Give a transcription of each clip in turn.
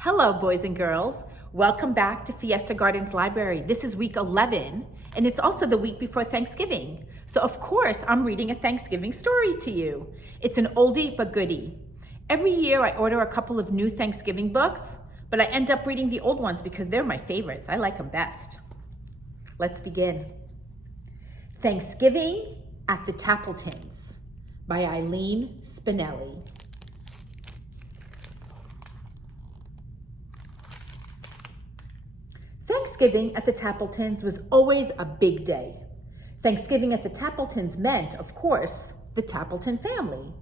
Hello, boys and girls. Welcome back to Fiesta Gardens Library. This is week 11, and it's also the week before Thanksgiving. So of course, I'm reading a Thanksgiving story to you. It's an oldie but goodie. Every year I order a couple of new Thanksgiving books, but I end up reading the old ones because they're my favorites. I like them best. Let's begin. Thanksgiving at the Tappletons by Eileen Spinelli. Thanksgiving at the Tappletons was always a big day. Thanksgiving at the Tappletons meant, of course, the Tappleton family.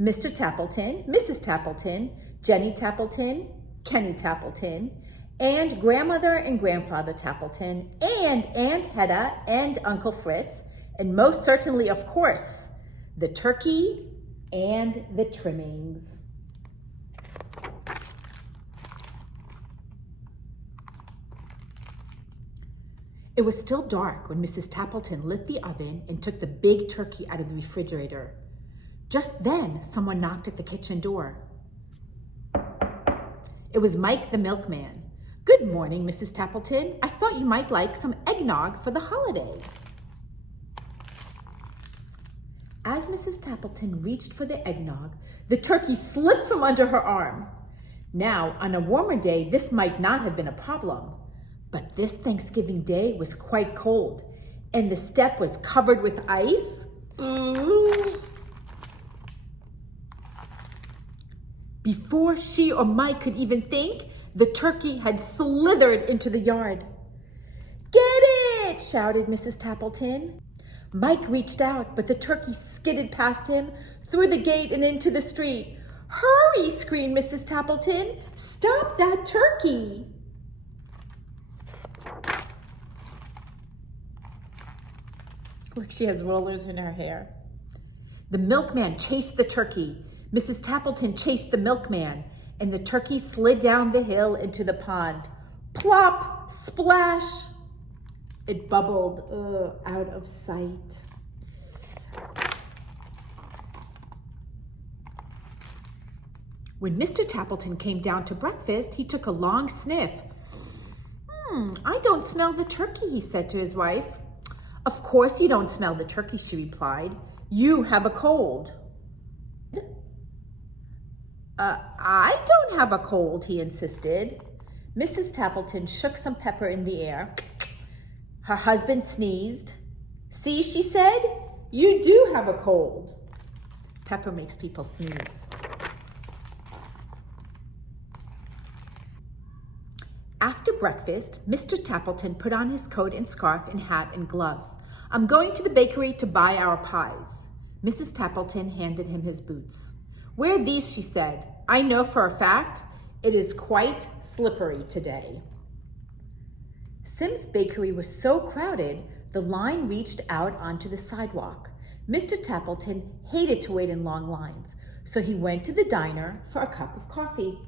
Mr. Tappleton, Mrs. Tappleton, Jenny Tappleton, Kenny Tappleton, and grandmother and grandfather Tappleton, and Aunt Hedda and Uncle Fritz, and most certainly, of course, the turkey and the trimmings. It was still dark when Mrs. Tappleton lit the oven and took the big turkey out of the refrigerator. Just then, someone knocked at the kitchen door. It was Mike the milkman. "Good morning, Mrs. Tappleton. I thought you might like some eggnog for the holiday." As Mrs. Tappleton reached for the eggnog, the turkey slipped from under her arm. Now, on a warmer day, this might not have been a problem. But this Thanksgiving day was quite cold, and the step was covered with ice. Ooh. Before she or Mike could even think, the turkey had slithered into the yard. "Get it!" shouted Mrs. Tappleton. Mike reached out, but the turkey skidded past him, through the gate and into the street. "Hurry!" screamed Mrs. Tappleton. "Stop that turkey!" Look, she has rollers in her hair. The milkman chased the turkey. Mrs. Tappleton chased the milkman, and the turkey slid down the hill into the pond. Plop! Splash! It bubbled out of sight. When Mr. Tappleton came down to breakfast, he took a long sniff. "I don't smell the turkey," he said to his wife. "Of course you don't smell the turkey," she replied. "You have a cold." I don't have a cold," he insisted. Mrs. Tappleton shook some pepper in the air. Her husband sneezed. "See," she said, "you do have a cold." Pepper makes people sneeze. After breakfast, Mr. Tappleton put on his coat and scarf and hat and gloves. "I'm going to the bakery to buy our pies." Mrs. Tappleton handed him his boots. "Wear these," she said. "I know for a fact it is quite slippery today." Sim's bakery was so crowded, the line reached out onto the sidewalk. Mr. Tappleton hated to wait in long lines, so he went to the diner for a cup of coffee.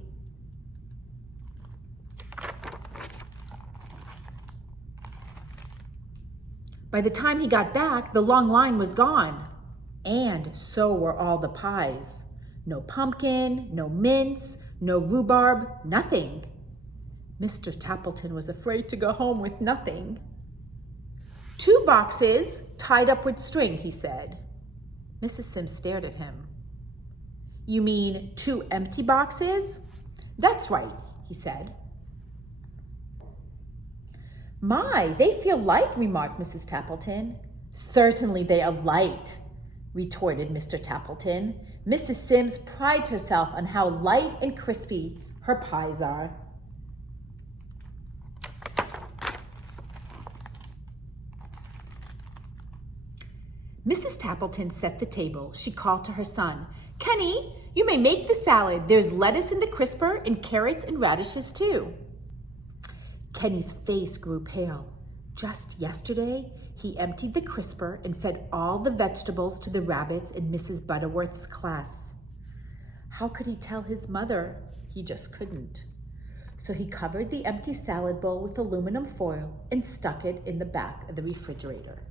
By the time he got back, the long line was gone. And so were all the pies. No pumpkin, no mince, no rhubarb, nothing. Mr. Tappleton was afraid to go home with nothing. "2 boxes tied up with string," he said. Mrs. Sim stared at him. "You mean 2 empty boxes?" "That's right," he said. "My, they feel light," remarked Mrs. Tappleton. "Certainly they are light," retorted Mr. Tappleton. Mrs. Sims prides herself on how light and crispy her pies are. Mrs. Tappleton set the table. She called to her son, "Kenny, you may make the salad. There's lettuce in the crisper and carrots and radishes too." Kenny's face grew pale. Just yesterday, he emptied the crisper and fed all the vegetables to the rabbits in Mrs. Butterworth's class. How could he tell his mother? He just couldn't. So he covered the empty salad bowl with aluminum foil and stuck it in the back of the refrigerator.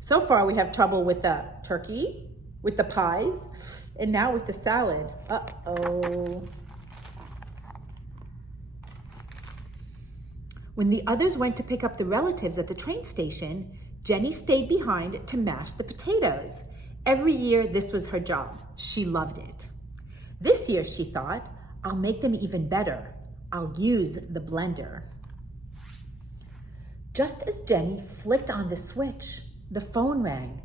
So far, we have trouble with the turkey, with the pies, and now with the salad. Uh-oh. When the others went to pick up the relatives at the train station, Jenny stayed behind to mash the potatoes. Every year, this was her job. She loved it. This year, she thought, I'll make them even better. I'll use the blender. Just as Jenny flicked on the switch, the phone rang.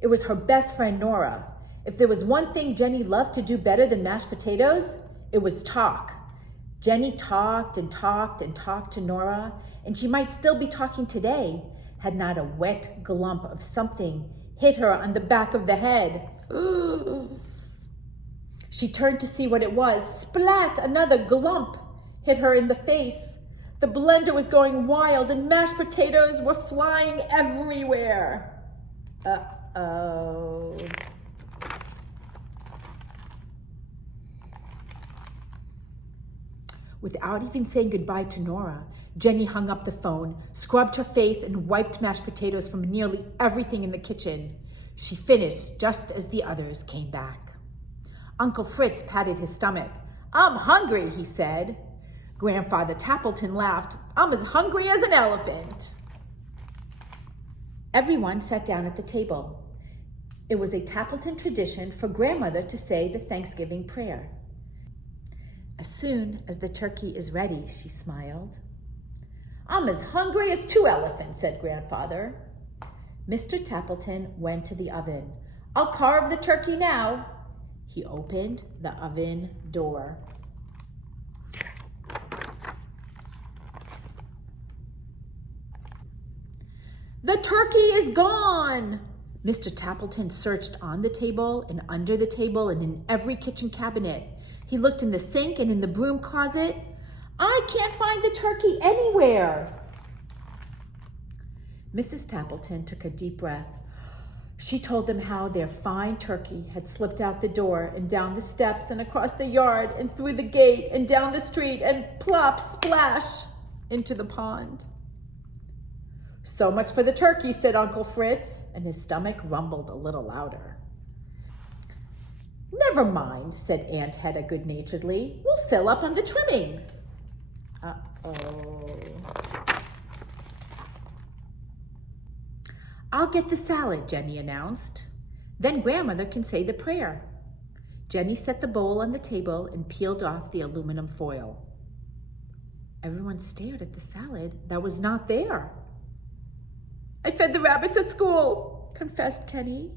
It was her best friend, Nora. If there was one thing Jenny loved to do better than mashed potatoes, it was talk. Jenny talked and talked and talked to Nora, and she might still be talking today, had not a wet glump of something hit her on the back of the head. She turned to see what it was. Splat! Another glump hit her in the face. The blender was going wild and mashed potatoes were flying everywhere. Uh-oh. Without even saying goodbye to Nora, Jenny hung up the phone, scrubbed her face, and wiped mashed potatoes from nearly everything in the kitchen. She finished just as the others came back. Uncle Fritz patted his stomach. I'm hungry, he said. Grandfather Tappleton laughed. I'm as hungry as an elephant. Everyone sat down at the table. It was a Tappleton tradition for grandmother to say the Thanksgiving prayer. As soon as the turkey is ready, she smiled. I'm as hungry as 2 elephants, said Grandfather. Mr. Tappleton went to the oven. I'll carve the turkey now. He opened the oven door. The turkey is gone! Mr. Tappleton searched on the table and under the table and in every kitchen cabinet. He looked in the sink and in the broom closet. I can't find the turkey anywhere. Mrs. Tappleton took a deep breath. She told them how their fine turkey had slipped out the door and down the steps and across the yard and through the gate and down the street and plop, splash into the pond. So much for the turkey, said Uncle Fritz, and his stomach rumbled a little louder. Never mind, said Aunt Hedda good-naturedly. We'll fill up on the trimmings. Uh-oh. I'll get the salad, Jenny announced. Then Grandmother can say the prayer. Jenny set the bowl on the table and peeled off the aluminum foil. Everyone stared at the salad that was not there. I fed the rabbits at school, confessed Kenny.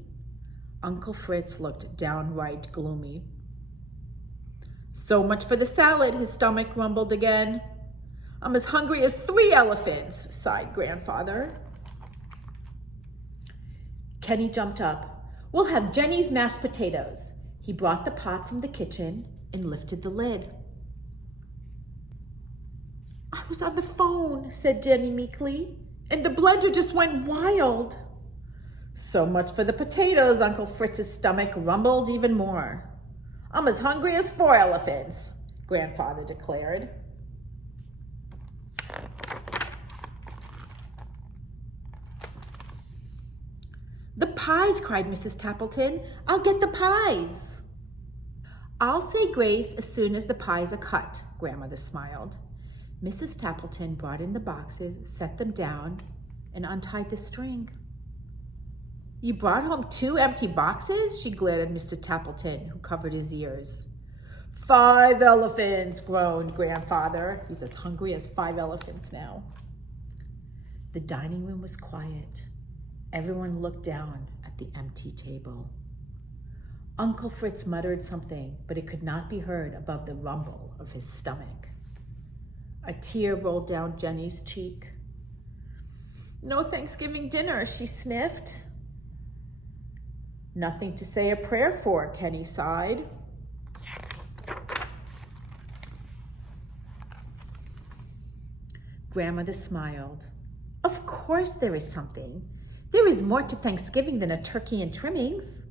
Uncle Fritz looked downright gloomy. So much for the salad, his stomach rumbled again. I'm as hungry as 3 elephants, sighed Grandfather. Kenny jumped up. We'll have Jenny's mashed potatoes. He brought the pot from the kitchen and lifted the lid. I was on the phone, said Jenny meekly, and the blender just went wild. So much for the potatoes, Uncle Fritz's stomach rumbled even more. I'm as hungry as 4 elephants, Grandfather declared. The pies, cried Mrs. Tappleton. I'll get the pies. I'll say grace as soon as the pies are cut, Grandmother smiled. Mrs. Tappleton brought in the boxes, set them down, and untied the string. You brought home 2 empty boxes? She glared at Mr. Tappleton, who covered his ears. 5 elephants, groaned Grandfather. He's as hungry as 5 elephants now. The dining room was quiet. Everyone looked down at the empty table. Uncle Fritz muttered something, but it could not be heard above the rumble of his stomach. A tear rolled down Jenny's cheek. No Thanksgiving dinner, she sniffed. Nothing to say a prayer for, Kenny sighed. Grandmother smiled. Of course there is something. There is more to Thanksgiving than a turkey and trimmings.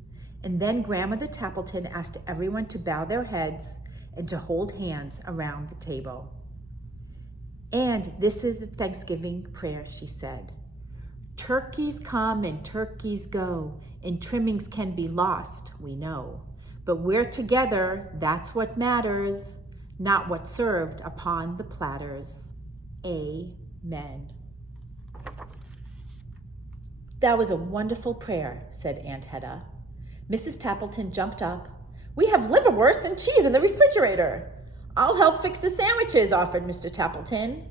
And then Grandmother Tappleton asked everyone to bow their heads and to hold hands around the table. And this is the Thanksgiving prayer, she said. Turkeys come and turkeys go, and trimmings can be lost, we know. But we're together, that's what matters, not what's served upon the platters. Amen. Amen. That was a wonderful prayer, said Aunt Hedda. Mrs. Tappleton jumped up. We have liverwurst and cheese in the refrigerator. I'll help fix the sandwiches, offered Mr. Tappleton.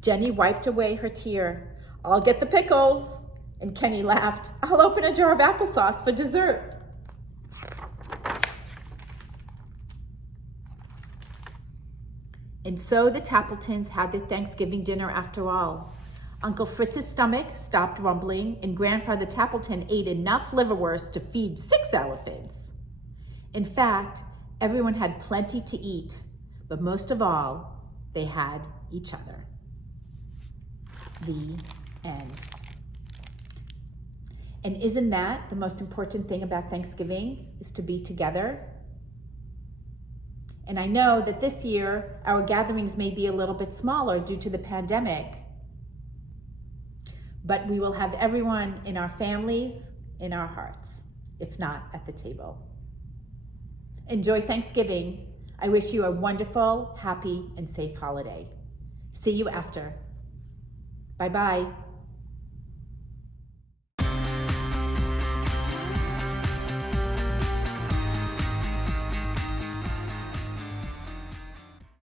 Jenny wiped away her tear. I'll get the pickles. And Kenny laughed. I'll open a jar of applesauce for dessert. And so the Tappletons had their Thanksgiving dinner after all. Uncle Fritz's stomach stopped rumbling, and Grandfather Tappleton ate enough liverwurst to feed 6 elephants. In fact, everyone had plenty to eat, but most of all, they had each other. The end. And isn't that the most important thing about Thanksgiving, is to be together? And I know that this year, our gatherings may be a little bit smaller due to the pandemic, but we will have everyone in our families, in our hearts, if not at the table. Enjoy Thanksgiving. I wish you a wonderful, happy, and safe holiday. See you after. Bye-bye.